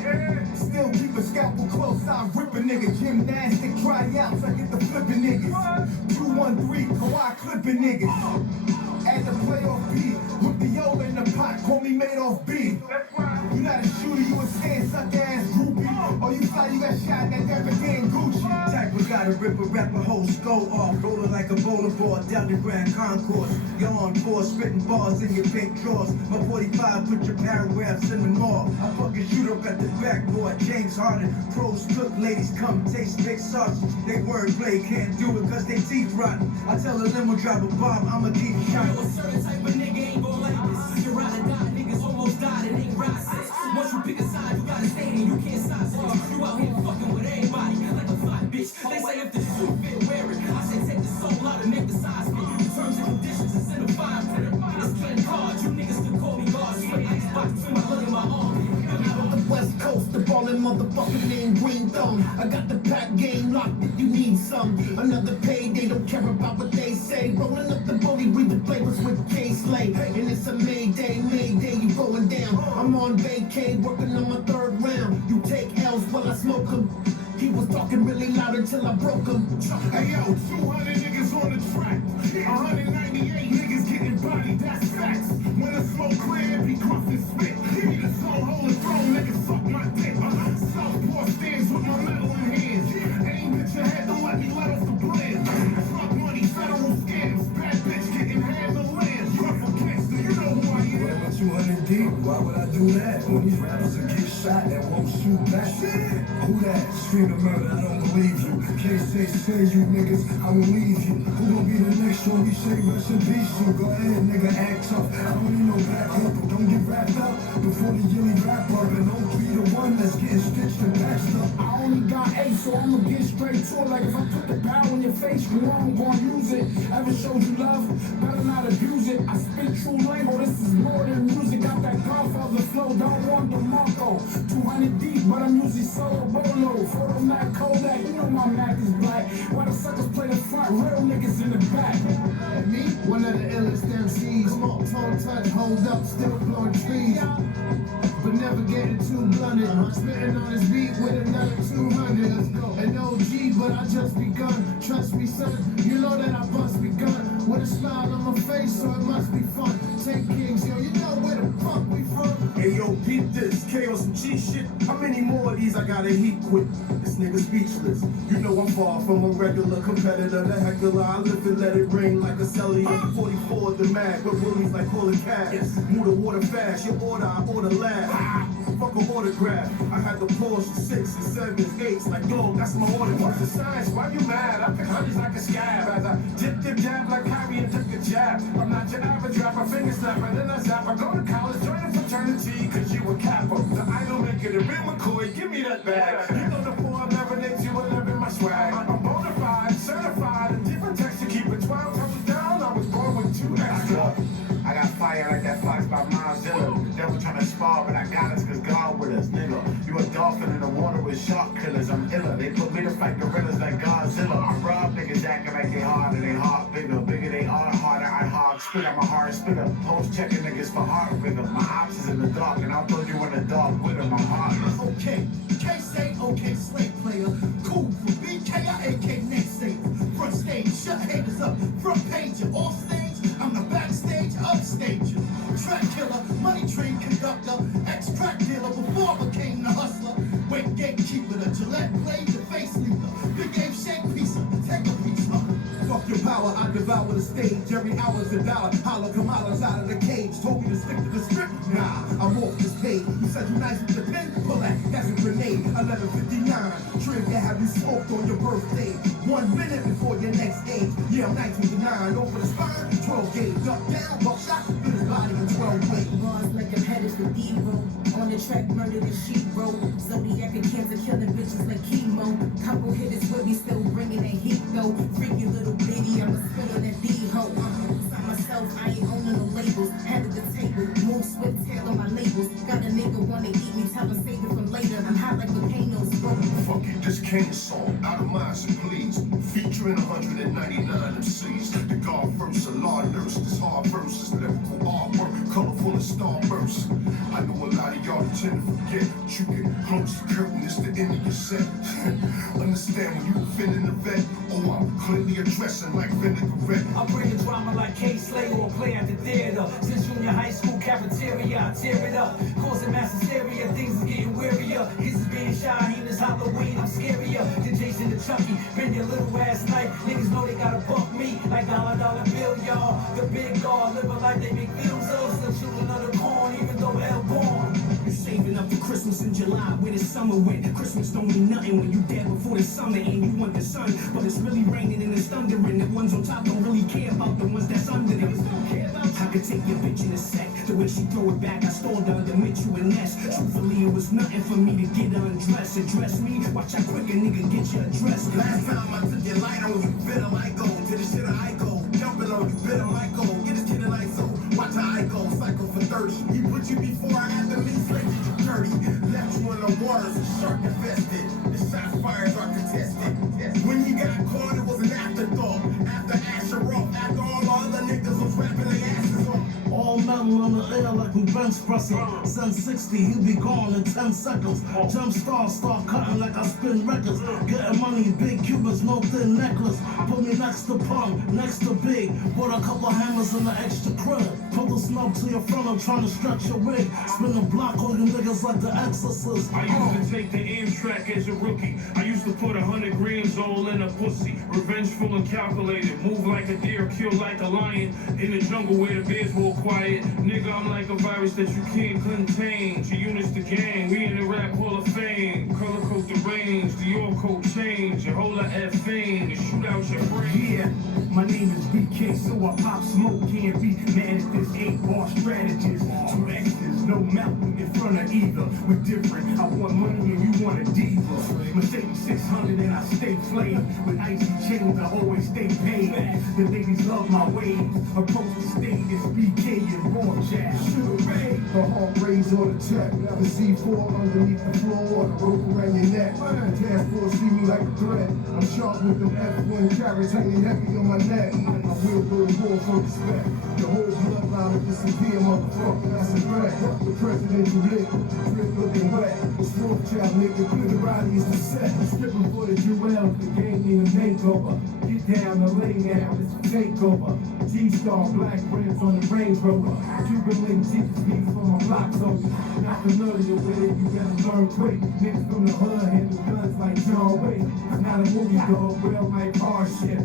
Still keep a scalpel close, I rip a nigga. Gymnastic tryouts, I get the flipping niggas. 213, Kawhi clipping niggas. At the playoff beat, with the Yola in the pot, call me Madoff B. You not a shooter, you a stand suck ass groupie. Or you fly, you got shot that never damn Gucci. Type of guy to rip a rapper whole skull off, rolling like a bowler ball down the Grand Concourse. You're on course, spitting bars in your pink drawers. My 45 put your paragraphs in the mall. I fucking shoot up at the backboard. James Harden, pros cook, ladies come taste big sausage. They wordplay can't do it cause they teeth rotten. I tell a limo driver Bob, I'ma keep shining. A certain type of nigga ain't gon' like this. You ride or die, niggas almost died and ain't ride since. Once you pick a side, you gotta stay in, you can't side switch. You out here fucking with everybody like a fly bitch. They say if the shoe fit, wear it. I say take the soul out and make the size fit. Terms and conditions is in the fine print. It's Ken Card, you niggas can call me God. Straight icebox between my hood and my arm. Out on the West Coast, the ballin' motherfucker named Green Thumb. I got the pack game locked if you need some. Another payday, don't care about what they say. Rolling up the bully, read the flavors with K-Slay. And it's a Mayday, you going down. I'm on vacay, working on my third round. You take L's while I smoke them. He was talking really loud until I broke him. Hey yo, 200 niggas on the track. 198 niggas getting bodied, that's facts. When the smoke clear, it be gruff and spit. He the soul, hold the throne, niggas suck my dick. Southpaw stands with my metal in hands. Aim at your head, don't let me let off the blend. Drug money, federal scams. Bad bitch getting hand the land. Rough for gangster, you know who I am. What about 200 deep? Why would I do that? When these rappers will get shot and won't shoot back. Who that? Stream of murder, I don't believe you. Can't say you niggas, I will leave you. Who gon' be the next one? We say rest in peace to. Go ahead, nigga, act tough. I don't need no back up, but don't get wrapped up before the yelly wrap up. And don't be the one that's getting stitched and patched up. I only got 8, so I'ma get straight to it. Like if I put the power in your face, you know I'm gonna use it. Ever showed you love, better not abuse it. I spit true lingo, this is more than music. Got that Godfather flow, don't want the Marco. 200 deep, but I'm usually solo bolo. Photo Mac Kodak, you know my Mac is black. Why the suckers play the front, real niggas in the back. And me, one of the illest MCs. Come on, tone touch, hold up, still blowing trees. But never getting too blunted. Spitting on his beat with another 200. Let's go. An OG, but I just begun. Trust me, son, you know that I bust begun. With a smile on my face, so it must be fun. 10 kings, yo, you know where the fuck we from. Hey yo, peep this, KO some cheat shit. How many more of these I gotta heat quit? This nigga speechless. You know I'm far from a regular competitor. The heckler, I lift and let it ring like a celly. 44 the mag, with willies like pulling cash. Move the water fast, your order, I order last. Fuck an autograph. I had the Porsche 6s and 7s, 8s, like dog, that's my order. What's the science? Why you mad? I pick honeys like a scab. As I dip, jab like Harry and took a jab. I'm not your average rapper, finger snapper, then I zap. I go to college, join a fraternity, cause you a capo. The idol maker, the real McCoy, give me that bag. You know the 4 never names you 11 my swag. I'm bona fide, certified, a different texture, keep it 12 toes down. I was born with 2 extra. I got fire like that fox by Mozilla. Devil trying to spar, but I got us cause God with us, nigga. You a dolphin in the water with shark killers, I'm iller. They put me to fight gorillas like Godzilla. I rob niggas acting like they hard and they heart bigger. Bigger they are, harder I hard spit. I'm a hard spitter. Post checking niggas for heart rigor. My ops is in the dark and I'll throw you in the dark with them. I'm heartless. Okay, K-Say, okay, slave player. Cool for BK, I AK next stage. Front stage, shut haters up. Front page, off stage. I'm the backstage, upstage. Track killer, money train conductor, ex-crack dealer before I became the hustler. Wait, gatekeeper, the Gillette blade, the face leader. Big game shake pizza, take a pizza. Fuck your power, I devour the stage. Every hour's a dollar. Holla Kamala's out of the cage. Told me to stick to the script. Nah, I'm off this page. You said you nice with the pen? Pull that, that's a grenade. 11:59. Trigger to have you smoked on your birthday. 1 minute before your next age. Yeah, I'm nice with the 9. Over the spine, 12 gauge. Duck down, buckshot, fit his body in 12 weight. Bars like I'm headed for D-Row. On the track, murder the sheep roll. Zodiac and cancer killing bitches like chemo. Couple hitters will be still bringing that heat though. Freaky little bitty, I'm a spit on that D-ho. Sign myself, I ain't owning no labels. Head of the table, move swift, tail on my labels. Got a nigga wanna eat me, tell him save it for later. I'm hot like volcanoes, bro. Fuck you, this Kane song, out of mind, so please. Featuring 199 MCs. The God verse, a law nurse. This hard verse is lyrical artwork, colorful and starburst. I know a lot of y'all tend to forget. You get close to curtain, it's the end of your set. Understand when you offending the vet? Oh, I'm clearly addressing like vinaigrette. I bring the drama like K-Slay or play at the theater. Since junior high school, cafeteria, I tear it up. Causing mass hysteria, things is getting wearier. Kids is being shy, even it's Halloween, I'm scarier than Jason the Chucky. Been your little ass night, niggas know they gotta buck me like dollar bill, y'all. The big dog, living like they make films of, still shooting under corn, even though L born. You're saving up for Christmas in July, where the summer went. Christmas don't mean nothing when you dead before the summer and you want the sun. But it's really raining and it's thundering. The ones on top don't really care about the ones that's under them. I could take your bitch in a sec. The way she throw it back, I stole down to Mitchell and Ness. Truthfully, it was nothing for me to get undressed. Address me, watch how quick a nigga get your address. Last time I took your light on you, better like go. To the shit I go, jumping on you, better like go. Get this kid a light so, watch how I go. Cycle for 30. He put you before I had the least, like you dirty. Left you in the waters, shark infested. The shots fired are contested. When he got caught, it was an afterthought. After Asher off, after all the other niggas was rapping their asses off. All metal on the air like we bench pressing. Send 60, he'll be gone in 10 seconds. Jump start cutting like I spin records. Getting money, big Cubans, no thin necklace. Put me next to Pump, next to Big. Put a couple hammers in the extra crib. Put the snub to your front, I'm trying to stretch your wig. Spin the block on you niggas like the Exorcist. I used to take the Amtrak as a rookie. I used to put 100 grams all in a pussy. Revengeful and calculated. Move like a deer, kill like a lion. In the jungle where the bears will quiet. Nigga, I'm like a virus that you can't contain. G-Unit's the gang, we in the rap hall of fame. Color code the range, the York code change. A whole lot of fame to shoot out your brain. Yeah, my name is BK, so I pop smoke. Can't be mad at this 8-bar strategist. 2 X's, no mountain in front of either. We're different, I want money and you want a diva. Mercedes 600 and I stay flamed. With icy chains, I always stay paid. The ladies love my ways. Approach the stage, it's BK and raw jazz. Should've made the heart raise on the tech. The C4 underneath the floor, the rope around your neck. Task force see me like a threat. I'm sharp with them F1 carrots hanging heavy on my neck. I will go to war for respect. The whole bloodline will disappear, motherfucker. That's a threat. The presidential lick, drip looking wet. The fourth child nigga, clear the body is the set. Stripping for the jewels, the game need a makeover. Get down the lane now, it's a takeover. G-Star, black rims on the Range Rover. Cuban link Jesus beats for my block soldiers. Not familiar with it, you gotta learn quick. Niggas from the hood handle guns like John Wick. Not a movie dog, real life hardship.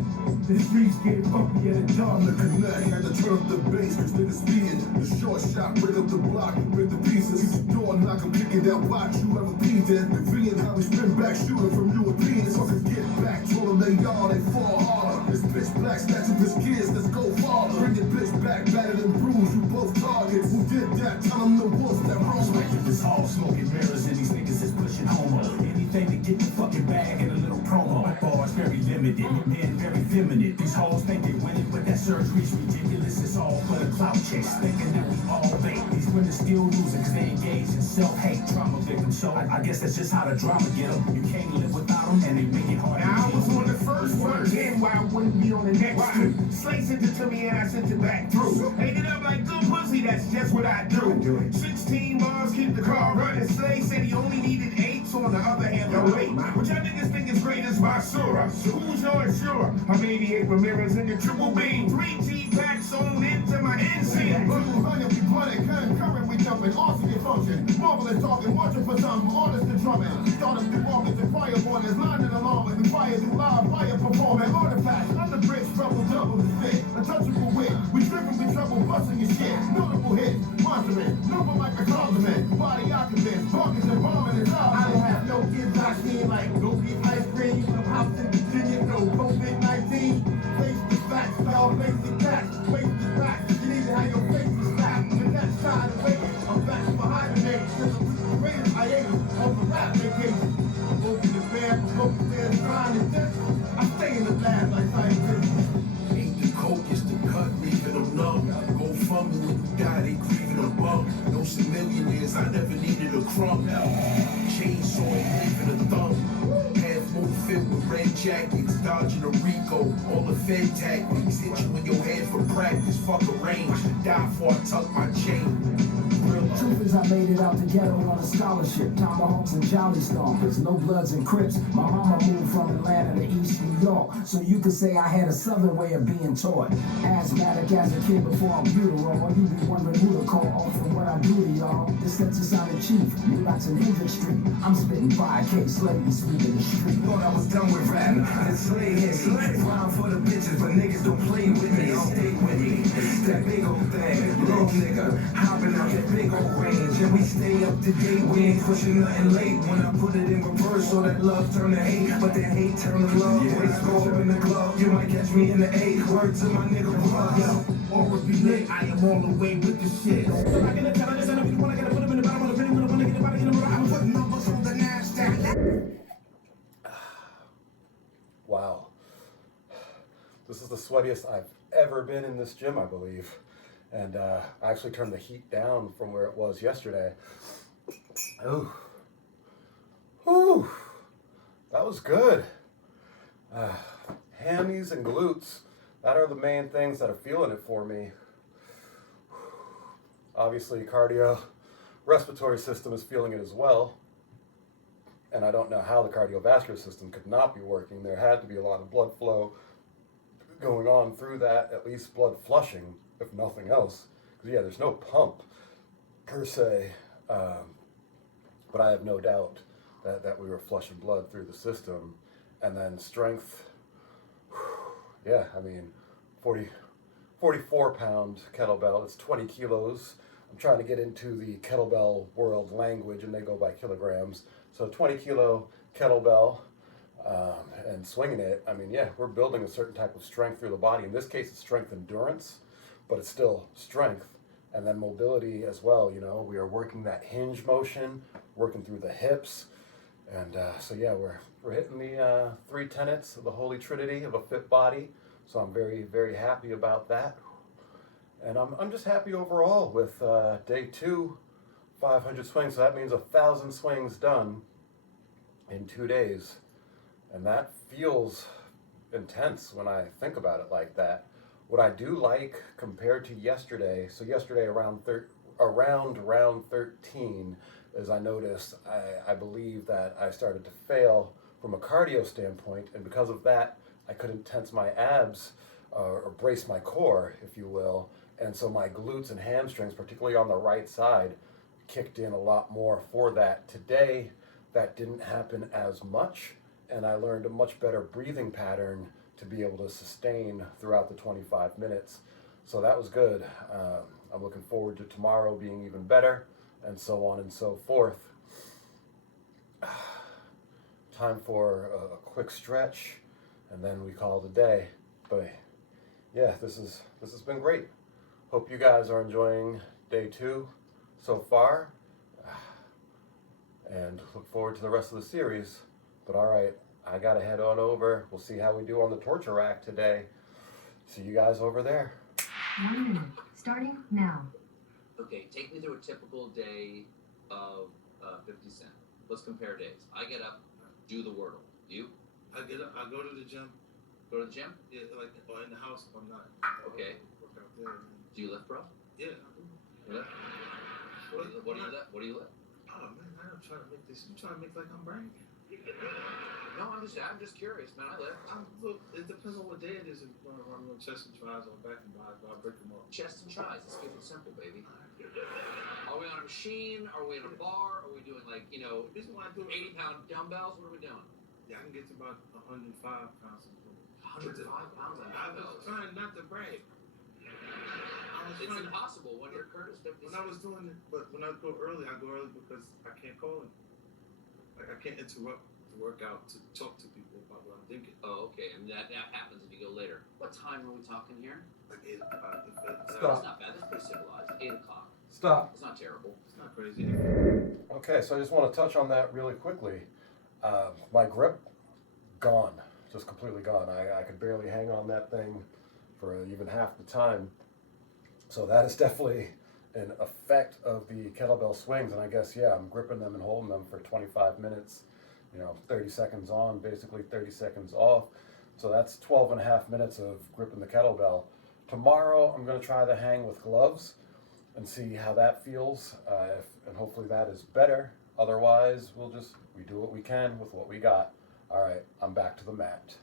The streets get funky at a dog. The connect had to turn up the bass, cause niggas speeding. The short shot, break up the block, and break the pieces. Keep the door knock and pick it down, watch you ever peed in. Convenient how we spin back, shooting from Europeans. Fuckers get back, told them they yard, they fall harder. This bitch black, snatching his kids, let's go farther. Bring your bitch back, battered and bruised, you both targets. Who did that? Tell them the wolves that roam. This all smoking mirrors and these niggas is pushing homo. Anything to get the fucking bag and a little promo. My bars very limited, men very feminine. These hoes think they winning, but that surgery's ridiculous. It's all for the clout chase, thinking that we all fake. These women still losing cause they engaged in self-hate, trauma victims. So I guess that's just how the drama get them. You can't live without them and they make it hard. Now I was on the first one, then why I wouldn't be on the next two. Slay sent it to me and I sent it back through. Ate it up like good pussy, that's just what I do. 16 bars, keep the car running. Slay said he only needed 8, so on the other hand, no 8. Which y'all niggas think is great as Basura. Who's yours, sure? I'm 88 Ramirez in the triple beam. 3G packs on into my NC. Blue honey, we blunted, current, we jumping, awesome function. Marvelous talking, watching for some artists to drumming. Started through August and fire borders, line and alarm, and fire through live, fire performing artifacts. Under bricks, rebel, double the fit. Untouchable wit, we driven with trouble, busting your shit. Notable hit, monstering, noble like a compliment. Body occupants, buckets and bombing is out. I don't have no kids I seen like go get ice cream. No house in Virginia, no COVID-19. Face the facts, spell basic facts. Face the facts, you need to have your face is slapped. The next side of waiting, I'm back for hibernate. Since I'm with the greatest hiatus on the rap vacation. I'm open the bed, I'm open there trying to test. I stay in the lab like scientists. Ain't the coke, it's the cut, leaving them numb. Go fumble when you die, they grieving a bum. No some millionaires, I never needed a crumb. Chainsaw ain't leaving a thumb. Half moon fit with red jackets, dodging a Rico. All the Fed tactics, hit you in your head for practice. Fuck a range, die before I tuck my chain. Real Truth is I made it out the ghetto on a scholarship. Tomahawks and jolly stompers, no bloods and crips. My mama moved from Atlanta to East New York, so you could say I had a southern way of being taught. Asthmatic as a kid before I'm beautiful. You be wondering who to call off and what I do to y'all. This Texas-sounding chief, new lots in Hendrick Street. I'm spitting 5K, slaving sweeping the street. Thought I was done with rap, and slay hit me. Rhyme for the bitches, but niggas don't play with me. Stay with me. That big old thing, little nigga, hopping out that big old range. And we stay up to date, we ain't pushing nothing late. When I put it in reverse, so that love turn to hate, but that hate turn to love. Waist go up in the glove, you might catch me in the 8. Word to my nigga, plug, yo. Always be lit, I am all the way with the shit. So I get a tell this, and if you wanna get to put them in the bottom of the penny, when I wanna get the body in the bottom, I'm putting numbers on the NASDAQ. Wow. This is the sweatiest I've ever been in this gym, I believe. And I actually turned the heat down from where it was yesterday. Ooh. Whew. That was good. Hammies and glutes, that are the main things that are feeling it for me. Obviously, cardio, respiratory system is feeling it as well. And I don't know how the cardiovascular system could not be working. There had to be a lot of blood flow going on through that, at least blood flushing, if nothing else. Because yeah, there's no pump per se, but I have no doubt that we were flushing blood through the system. And then strength, yeah, I mean, 44 pound kettlebell, it's 20 kilos. I'm trying to get into the kettlebell world language, and they go by kilograms. So 20 kilo kettlebell, and swinging it, I mean, yeah, we're building a certain type of strength through the body. In this case, it's strength endurance, but it's still strength. And then mobility as well, you know, we are working that hinge motion, working through the hips. And so yeah, we're hitting the 3 tenets of the Holy Trinity of a fit body. So I'm very, very happy about that. And I'm just happy overall with day 2, 500 swings. So that means 1,000 swings done in 2 days. And that feels intense when I think about it like that. What I do like compared to yesterday, so yesterday around round 13, is I noticed, I believe that I started to fail from a cardio standpoint, and because of that, I couldn't tense my abs or brace my core, if you will, and so my glutes and hamstrings, particularly on the right side, kicked in a lot more for that. Today, that didn't happen as much, and I learned a much better breathing pattern to be able to sustain throughout the 25 minutes. So that was good. I'm looking forward to tomorrow being even better, and so on and so forth. Time for a quick stretch, and then we call it a day. But yeah, this has been great. Hope you guys are enjoying day 2 so far, and look forward to the rest of the series. But all right, I gotta head on over. We'll see how we do on the torture rack today. See you guys over there. 1 minute, starting now. Okay, take me through a typical day of 50 Cent. Let's compare days. I get up, do the Wordle. You? I get up, I go to the gym. Go to the gym? Yeah, like, or in the house if I'm not. Okay. Work out there. Do you lift, bro? Yeah, I do. You lift? What do you lift? What do you lift? Oh man, I'm trying to make this. You trying to make like I'm bragging? No, I'm just curious, man. I lift. Look, it depends on what day it is. If I'm doing chest and tris or back and buys, I'll break them up. Chest and tris. Let's keep it simple, baby. Are we on a machine? Are we in a bar? Are we doing like, you know, 80-pound dumbbells? What are we doing? Yeah, I can get to about 105 pounds. 105 pounds on dumbbells. I was trying not to brag. It's impossible when you're Curtis 50. When I was doing it, but when I go early because I can't call it. Like I can't interrupt the workout to talk to people about what I'm thinking. Oh, okay. And that happens if you go later. What time are we talking here? Like 8 o'clock. That's not bad. That's pretty civilized. 8 o'clock. Stop. It's not terrible. It's not crazy. Okay, so I just want to touch on that really quickly. My grip, gone. Just completely gone. I could barely hang on that thing for even half the time. So that is definitely an effect of the kettlebell swings. And I guess, yeah, I'm gripping them and holding them for 25 minutes, 30 seconds on, basically 30 seconds off. So that's 12 and a half minutes of gripping the kettlebell. Tomorrow, I'm going to try the hang with gloves. and see how that feels, and hopefully that is better. Otherwise, we do what we can with what we got. All right, I'm back to the mat.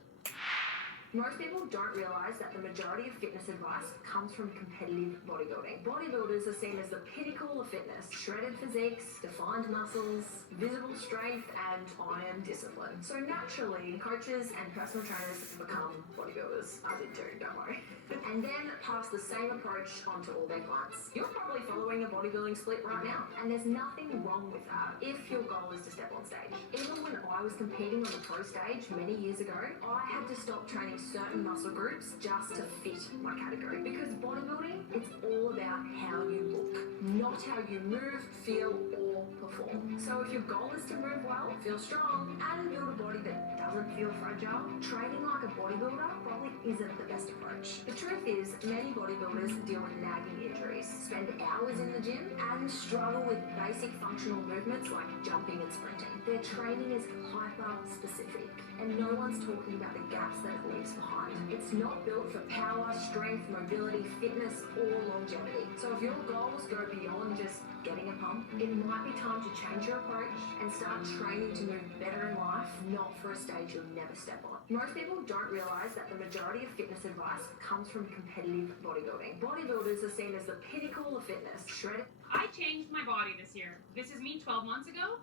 Most people don't realise that the majority of fitness advice comes from competitive bodybuilding. Bodybuilders are seen as the pinnacle of fitness. Shredded physiques, defined muscles, visible strength and iron discipline. So naturally, coaches and personal trainers become bodybuilders. I did too, don't worry. And then pass the same approach onto all their clients. You're probably following a bodybuilding split right now, and there's nothing wrong with that if your goal is to step on stage. Even when I was competing on the pro stage many years ago, I had to stop training certain muscle groups just to fit my category. Because bodybuilding, it's all about how you look, not how you move, feel, or perform. So if your goal is to move well, feel strong, and build a body that doesn't feel fragile, training like a bodybuilder probably isn't the best approach. The truth is, many bodybuilders deal with nagging injuries, spend hours in the gym, and struggle with basic functional movements like jumping and sprinting. Their training is hyper-specific, and no one's talking about the gaps that it leaves behind. It's not built for power, strength, mobility, fitness, or longevity. So if your goals go beyond just getting a pump, it might be time to change your approach and start training to move better in life, not for a stage you'll never step on. Most people don't realise that the majority of fitness advice comes from competitive bodybuilding. Bodybuilders are seen as the pinnacle of fitness. Shredded. I changed my body this year. This is me 12 months ago,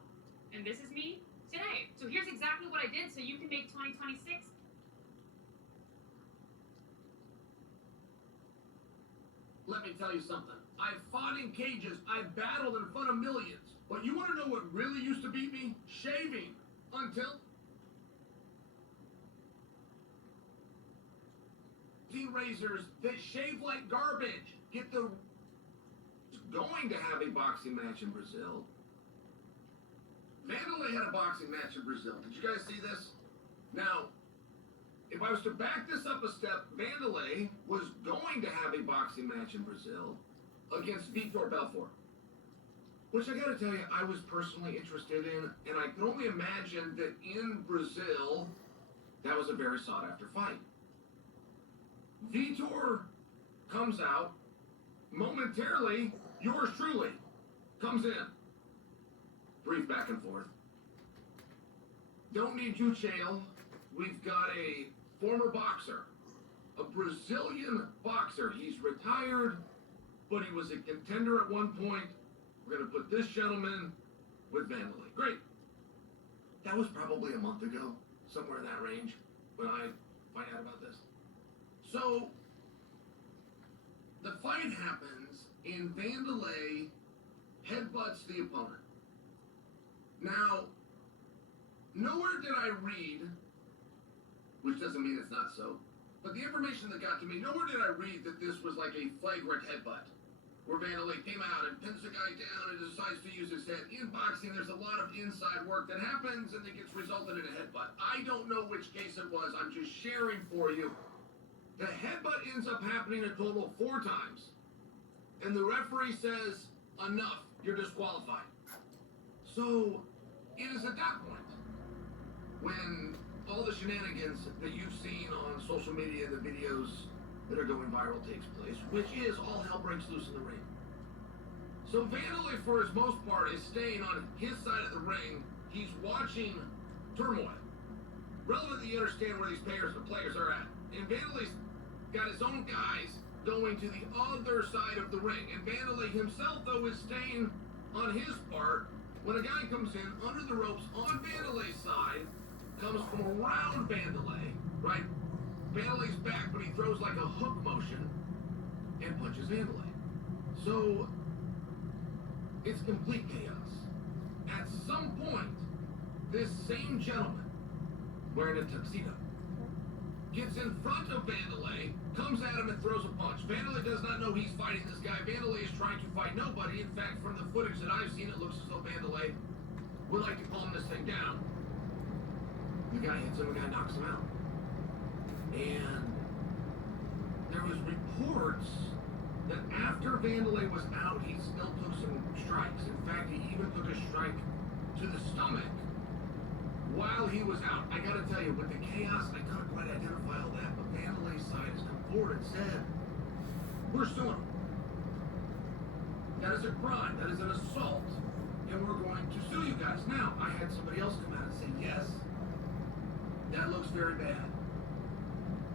and this is me today. So here's exactly what I did so you can make 2026. Let me tell you something. I've fought in cages. I've battled in front of millions. But you want to know what really used to beat me? Shaving. Until razors that shave like garbage. Get the going to have a boxing match in Brazil. Vanderlei had a boxing match in Brazil. Did you guys see this? Now, if I was to back this up a step, Vanderlei was going to have a boxing match in Brazil against Vitor Belfort, which I gotta tell you, I was personally interested in, and I can only imagine that in Brazil, that was a very sought-after fight. Vitor comes out, momentarily, yours truly comes in. Brief back and forth. Don't need you, Chael. We've got a former boxer, a Brazilian boxer. He's retired, but he was a contender at one point. We're going to put this gentleman with Vanderlei. Great. That was probably a month ago, somewhere in that range, when I find out about this. So, the fight happens, and Vanderlei headbutts the opponent. Now, nowhere did I read, which doesn't mean it's not so, but the information that got to me, nowhere did I read that this was like a flagrant headbutt, where Vanderlei came out and pins the guy down and decides to use his head. In boxing, there's a lot of inside work that happens and it gets resulted in a headbutt. I don't know which case it was. I'm just sharing for you. The headbutt ends up happening a total of 4 times. And the referee says, enough, you're disqualified. So, it is at that point when all the shenanigans that you've seen on social media, the videos that are going viral takes place, which is all hell breaks loose in the ring. So Vanderlei, for his most part, is staying on his side of the ring. He's watching turmoil. Relevant that you understand where these players are at. And Vanderlei's got his own guys going to the other side of the ring. And Vanderlei himself, though, is staying on his part. When a guy comes in under the ropes on Vanderlei's side, comes from around Vanderlei, right? Vanderlei's back, but he throws like a hook motion and punches Vanderlei. So, it's complete chaos. At some point, this same gentleman, wearing a tuxedo, gets in front of Vanderlei, comes at him and throws a punch. Vanderlei does not know he's fighting this guy. Vanderlei is trying to fight nobody. In fact, from the footage that I've seen, it looks as though Vanderlei would like to calm this thing down. The guy hits him, the guy knocks him out. And there was reports that after Vanderlei was out, he still took some strikes. In fact, he even took a strike to the stomach while he was out. I gotta tell you, with the chaos, I couldn't quite identify all that, but Vanderlei's side has come forward and said, we're suing him. That is a crime. That is an assault. And we're going to sue you guys. Now, I had somebody else come out and say, yes, that looks very bad.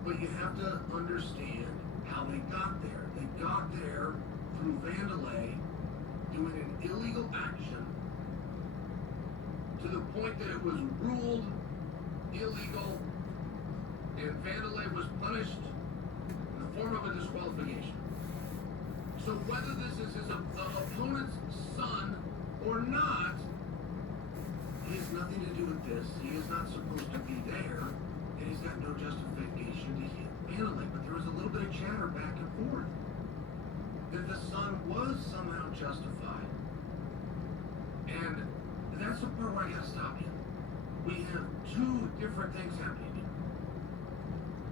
But you have to understand how they got there. They got there through vandalay, doing an illegal action to the point that it was ruled illegal, and vandalay was punished in the form of a disqualification. So whether this is his opponent's son or not, he has nothing to do with this. He is not supposed to be there, and he's got no justification to hit vandalay. But there was a little bit of chatter back and forth that the son was somehow justified. And that's the part where I gotta stop you. We have two different things happening here.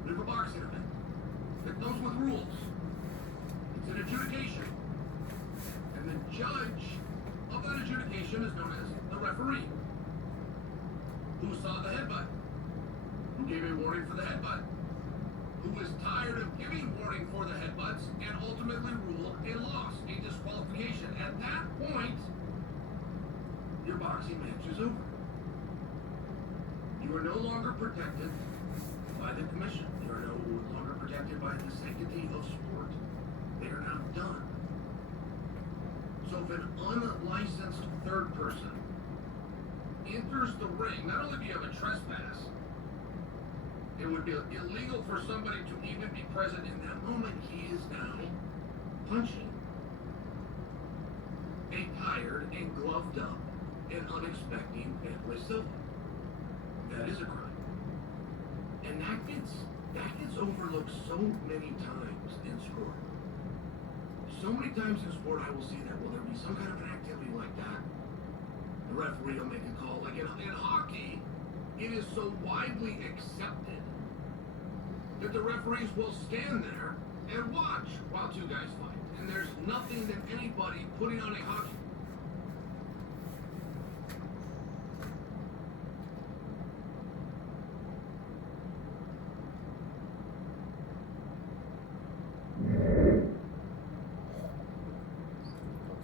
We have a boxing event that goes with rules. It's an adjudication. And the judge of that adjudication is known as the referee. Who saw the headbutt? Who gave a warning for the headbutt? Who was tired of giving warning for the headbutts and ultimately ruled a loss, a disqualification. At that point, your boxing match is over. You are no longer protected by the commission. You are no longer protected by the sanctity of sport. They are now done. So if an unlicensed third person enters the ring, not only do you have a trespass, it would be illegal for somebody to even be present in that moment. He is now punching a tired and gloved up and unexpecting Vandalay Silva. That is a crime. And that gets overlooked so many times in sport. So many times in sport I will see that, will there be some kind of an activity like that? The referee will make a call. Like in hockey, it is so widely accepted that the referees will stand there and watch while two guys fight. And there's nothing that anybody putting on a hockey.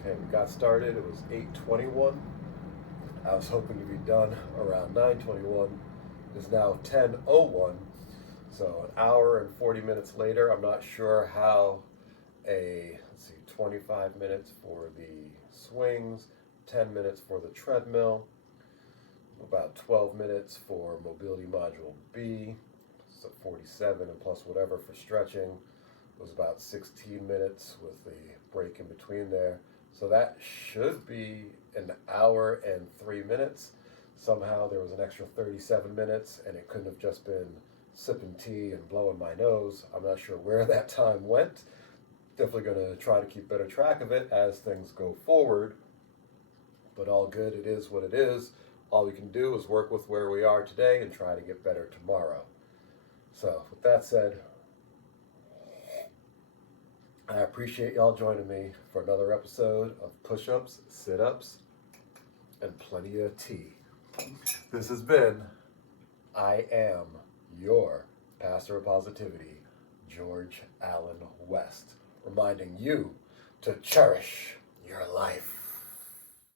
Okay, we got started. It was 8:21. I was hoping to be done around 9:21. It's now 10:01. So an hour and 40 minutes later. I'm not sure how 25 minutes for the swings, 10 minutes for the treadmill, about 12 minutes for mobility module B, so 47 and plus whatever for stretching. It was about 16 minutes with the break in between there. So that should be an hour and 3 minutes. Somehow there was an extra 37 minutes and it couldn't have just been sipping tea and blowing my nose. I'm not sure where that time went. Definitely going to try to keep better track of it as things go forward. But all good, it is what it is. All we can do is work with where we are today and try to get better tomorrow. So with that said, I appreciate y'all joining me for another episode of Push-Ups, Sit-Ups, and plenty of tea. This has been I Am Your Pastor of Positivity, George Allen West, reminding you to cherish your life.